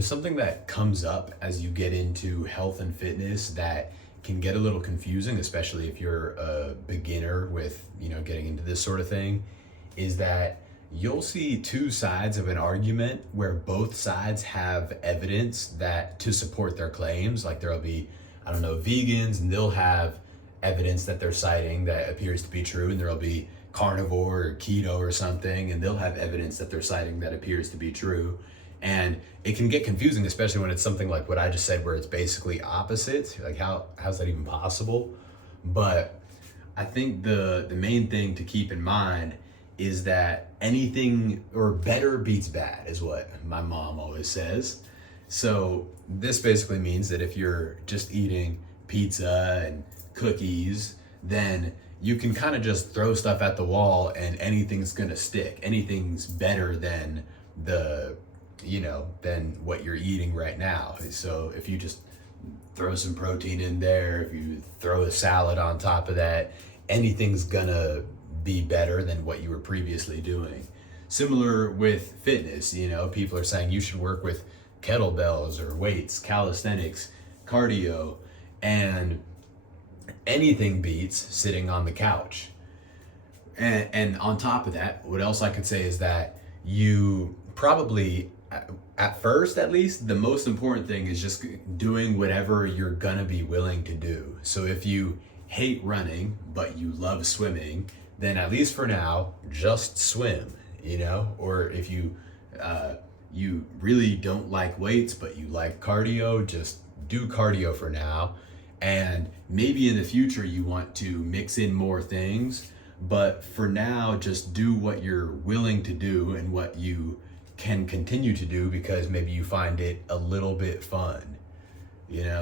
Something that comes up as you get into health and fitness that can get a little confusing, especially if you're a beginner with, getting into this sort of thing, is that you'll see two sides of an argument where both sides have evidence that to support their claims. Like there'll be, I don't know, vegans, and they'll have evidence that they're citing that appears to be true, and there'll be carnivore or keto or something, and they'll have evidence that they're citing that appears to be true. And it can get confusing, especially when it's something like what I just said, where it's basically opposite. Like how's that even possible? But I think the main thing to keep in mind is that anything or better beats bad is what my mom always says. So this basically means that if you're just eating pizza and cookies, then you can kind of just throw stuff at the wall and anything's gonna stick. Anything's better than than what you're eating right now. So if you just throw some protein in there, if you throw a salad on top of that, anything's gonna be better than what you were previously doing. Similar with fitness, people are saying you should work with kettlebells or weights, calisthenics, cardio, and anything beats sitting on the couch. And on top of that, what else I could say is that you probably, at first at least, the most important thing is just doing whatever you're gonna be willing to do. So if you hate running but you love swimming, then at least for now, just swim, or if you you really don't like weights but you like cardio, just do cardio for now. And maybe in the future you want to mix in more things, but for now just do what you're willing to do and what you can continue to do, because maybe you find it a little bit fun.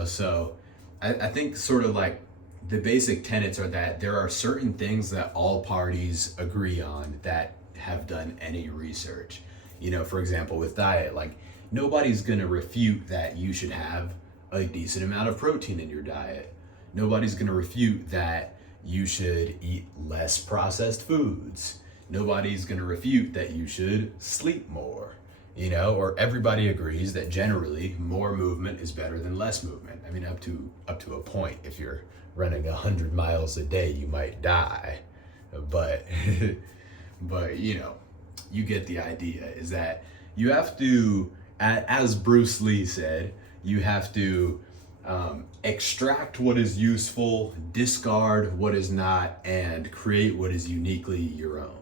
So I think sort of like the basic tenets are that there are certain things that all parties agree on that have done any research. For example, with diet, like nobody's gonna refute that you should have a decent amount of protein in your diet. Nobody's gonna refute that you should eat less processed foods. Nobody's gonna refute that you should sleep more, or everybody agrees that generally more movement is better than less movement. I mean, up to a point. If you're running 100 miles a day, you might die. But, you get the idea, is that you have to, as Bruce Lee said, you have to extract what is useful, discard what is not, and create what is uniquely your own.